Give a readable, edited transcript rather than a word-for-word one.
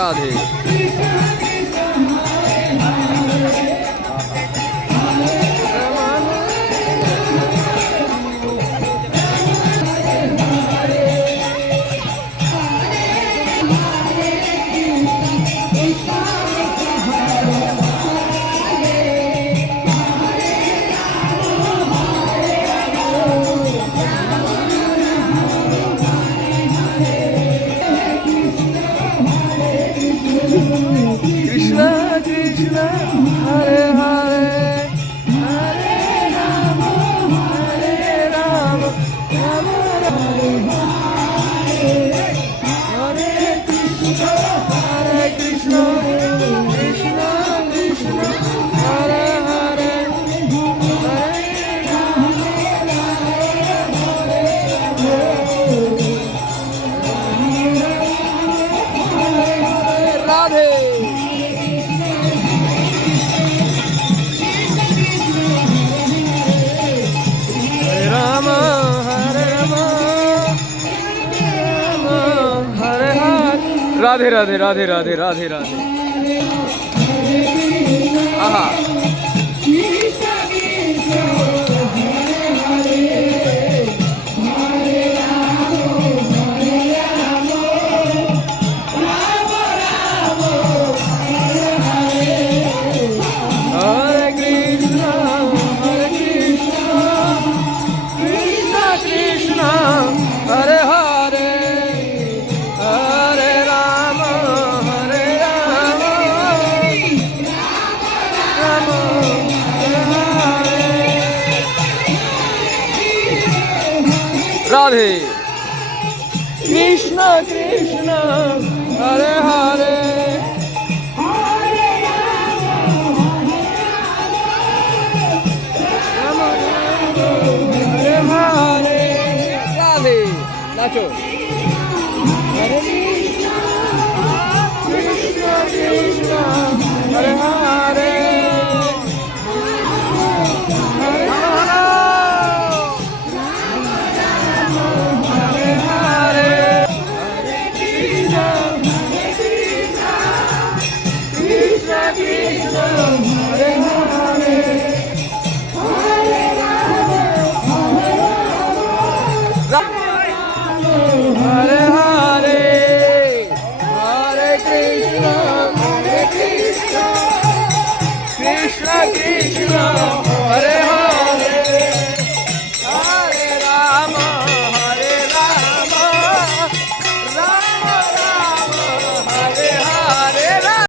राधे कृष्ण कृष्ण हरे हरे हरे राम राम हरे कृष्ण कृष्ण कृष्ण हरे हरे राधे राम हरे राधे राधे राधे राधे राधे राधे आहा हरे कृष्ण कृष्ण कृष्ण हरे हरे हरे राम राम राधे कृष्ण कृष्ण हरे हरे हरे हरे राधे नाचो हरे